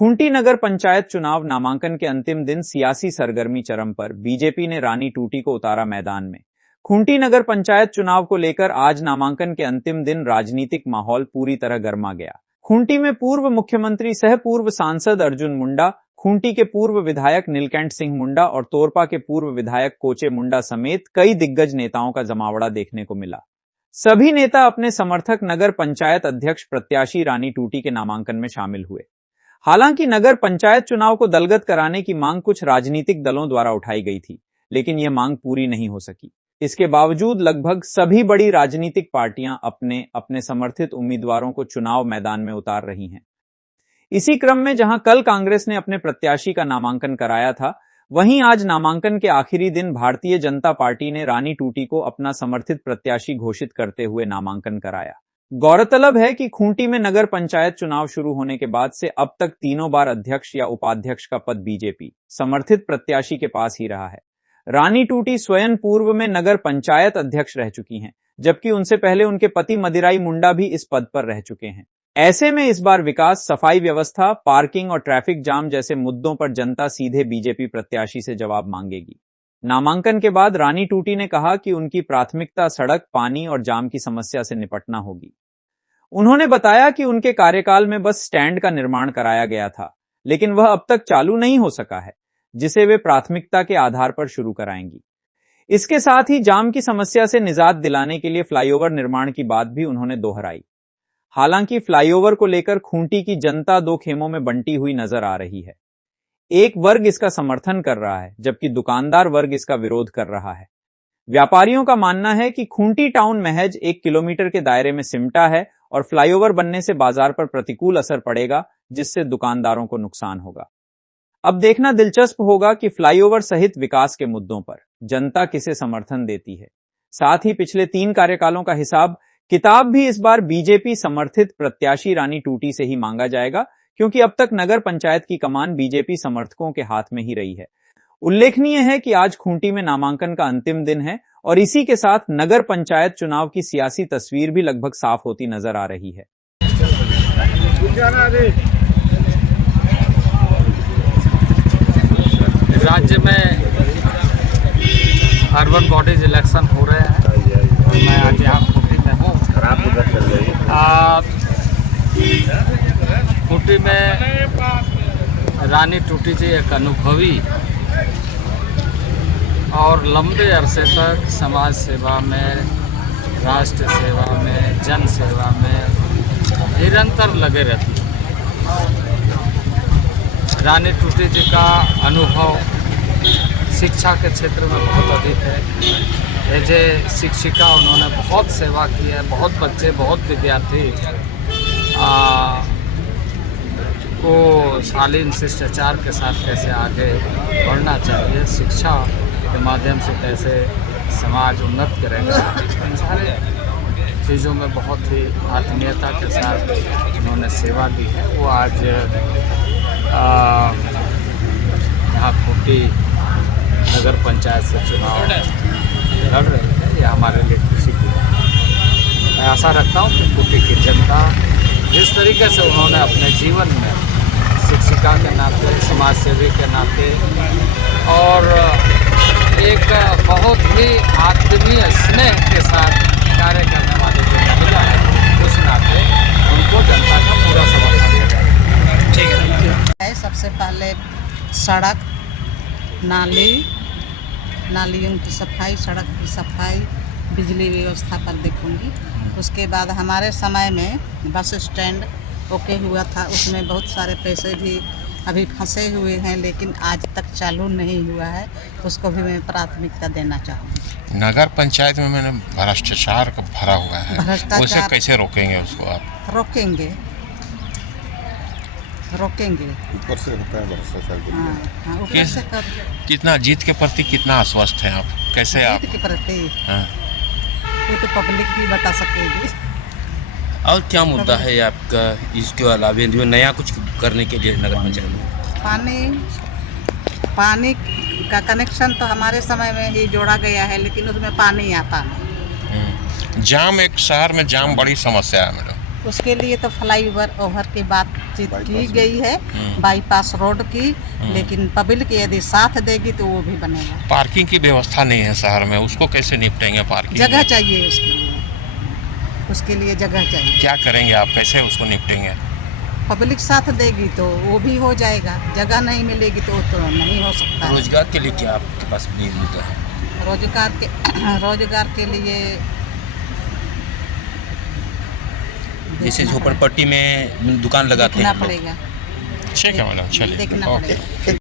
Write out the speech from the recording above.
खूंटी नगर पंचायत चुनाव नामांकन के अंतिम दिन सियासी सरगर्मी चरम पर। बीजेपी ने रानी टूटी को उतारा मैदान में। खूंटी नगर पंचायत चुनाव को लेकर आज नामांकन के अंतिम दिन राजनीतिक माहौल पूरी तरह गर्मा गया। खूंटी में पूर्व मुख्यमंत्री सह पूर्व सांसद अर्जुन मुंडा, खूंटी के पूर्व विधायक नीलकंठ सिंह मुंडा और तोरपा के पूर्व विधायक कोचे मुंडा समेत कई दिग्गज नेताओं का जमावड़ा देखने को मिला। सभी नेता अपने समर्थक नगर पंचायत अध्यक्ष प्रत्याशी रानी टूटी के नामांकन में शामिल हुए। हालांकि नगर पंचायत चुनाव को दलगत कराने की मांग कुछ राजनीतिक दलों द्वारा उठाई गई थी, लेकिन यह मांग पूरी नहीं हो सकी। इसके बावजूद लगभग सभी बड़ी राजनीतिक पार्टियां अपने अपने समर्थित उम्मीदवारों को चुनाव मैदान में उतार रही हैं। इसी क्रम में जहां कल कांग्रेस ने अपने प्रत्याशी का नामांकन कराया था, वहीं आज नामांकन के आखिरी दिन भारतीय जनता पार्टी ने रानी टूटी को अपना समर्थित प्रत्याशी घोषित करते हुए नामांकन कराया। गौरतलब है कि खूंटी में नगर पंचायत चुनाव शुरू होने के बाद से अब तक तीनों बार अध्यक्ष या उपाध्यक्ष का पद बीजेपी समर्थित प्रत्याशी के पास ही रहा है। रानी टूटी स्वयं पूर्व में नगर पंचायत अध्यक्ष रह चुकी हैं, जबकि उनसे पहले उनके पति मदिराई मुंडा भी इस पद पर रह चुके हैं। ऐसे में इस बार विकास, सफाई व्यवस्था, पार्किंग और ट्रैफिक जाम जैसे मुद्दों पर जनता सीधे बीजेपी प्रत्याशी से जवाब मांगेगी। नामांकन के बाद रानी टूटी ने कहा कि उनकी प्राथमिकता सड़क, पानी और जाम की समस्या से निपटना होगी। उन्होंने बताया कि उनके कार्यकाल में बस स्टैंड का निर्माण कराया गया था, लेकिन वह अब तक चालू नहीं हो सका है, जिसे वे प्राथमिकता के आधार पर शुरू कराएंगी। इसके साथ ही जाम की समस्या से निजात दिलाने के लिए फ्लाईओवर निर्माण की बात भी उन्होंने दोहराई। हालांकि फ्लाईओवर को लेकर खूंटी की जनता दो खेमों में बंटी हुई नजर आ रही है। एक वर्ग इसका समर्थन कर रहा है, जबकि दुकानदार वर्ग इसका विरोध कर रहा है। व्यापारियों का मानना है कि खूंटी टाउन महज 1 किलोमीटर के दायरे में सिमटा है और फ्लाईओवर बनने से बाजार पर प्रतिकूल असर पड़ेगा, जिससे दुकानदारों को नुकसान होगा। अब देखना दिलचस्प होगा कि फ्लाईओवर सहित विकास के मुद्दों पर जनता किसे समर्थन देती है। साथ ही पिछले 3 कार्यकालों का हिसाब किताब भी इस बार बीजेपी समर्थित प्रत्याशी रानी टूटी से ही मांगा जाएगा, क्योंकि अब तक नगर पंचायत की कमान बीजेपी समर्थकों के हाथ में ही रही है। उल्लेखनीय है कि आज खूंटी में नामांकन का अंतिम दिन है और इसी के साथ नगर पंचायत चुनाव की सियासी तस्वीर भी लगभग साफ होती नजर आ रही है। राज्य में अर्बन बॉडीज इलेक्शन हो रहे हैं और मैं आज यहाँ खूंटी में हूँ। खूंटी में रानी टूटी जी एक अनुभवी और लंबे अरसे तक समाज सेवा में, राष्ट्र सेवा में, जन सेवा में निरंतर लगे रहती है। रानी टूटी जी का अनुभव शिक्षा के क्षेत्र में बहुत अधिक है। एज ए शिक्षिका उन्होंने बहुत सेवा की है। बहुत बच्चे, बहुत विद्यार्थी को शालीन शिष्टाचार के साथ कैसे आगे बढ़ना चाहिए, शिक्षा के माध्यम से कैसे समाज उन्नत करेगा, इन सारे चीज़ों में बहुत ही आत्मीयता के साथ उन्होंने सेवा दी है। वो आज यहाँ खूंटी नगर पंचायत से चुनाव लड़ रहे हैं। यह हमारे लिए खुशी की है। मैं आशा रखता हूँ कि खूंटी की जनता जिस तरीके से उन्होंने अपने जीवन में शिक्षिका के नाते, समाज सेवी के नाते और एक बहुत ही आत्मीय स्नेह के साथ कार्य करने वाले जो महिला है, उस नाते उनको जनता का पूरा समर्थन मिलेगा। ठीक है। सबसे पहले सड़क, नालियों की सफाई, सड़क की सफाई, बिजली व्यवस्था पर देखूंगी। उसके बाद हमारे समय में बस स्टैंड ओके हुआ था, उसमें बहुत सारे पैसे भी अभी फंसे हुए हैं, लेकिन आज तक चालू नहीं हुआ है। उसको भी मैं प्राथमिकता देना चाहूँगी। नगर पंचायत में मैंने भ्रष्टाचार का भरा हुआ है, उसे कैसे रोकेंगे? उसको आप रोकेंगे ऊपर से होता है भ्रष्टाचार। हाँ, ऊपर से कर। कितना जीत के प्रति कितना आश्वस्त हैं आप? कैसे आप जीत के प्रति? हाँ। वो तो पब्लिक ही बता सकेगी। और क्या मुद्दा है आपका इसके अलावा जो नया कुछ करने के लिए नगर पंचायत में? पानी का कनेक्शन तो हमारे समय में ही जोड़ा गया है, लेकिन उसमें पानी आता नहीं। जाम, एक शहर में जाम बड़ी समस्या है मैडम। उसके लिए तो फ्लाईओवर ओवर की बातचीत की गई है, बाईपास रोड की, लेकिन पब्लिक यदि साथ देगी तो वो भी बनेगा। पार्किंग की व्यवस्था नहीं है शहर में, उसको कैसे निपटेंगे? पार्किंग जगह चाहिए उसके लिए जगह चाहिए। क्या करेंगे आप, कैसे उसको निपटेंगे? पब्लिक साथ देगी तो वो भी हो जाएगा, जगह नहीं मिलेगी तो नहीं हो सकता। रोजगार के लिए क्या आपके पास ये मुद्दा है? रोजगार के लिए जैसे झोपड़पट्टी में दुकान लगाते देखना हैं लोग। पड़ेगा, ठीक है मैडम, चलिए देखना ओके। पड़ेगा।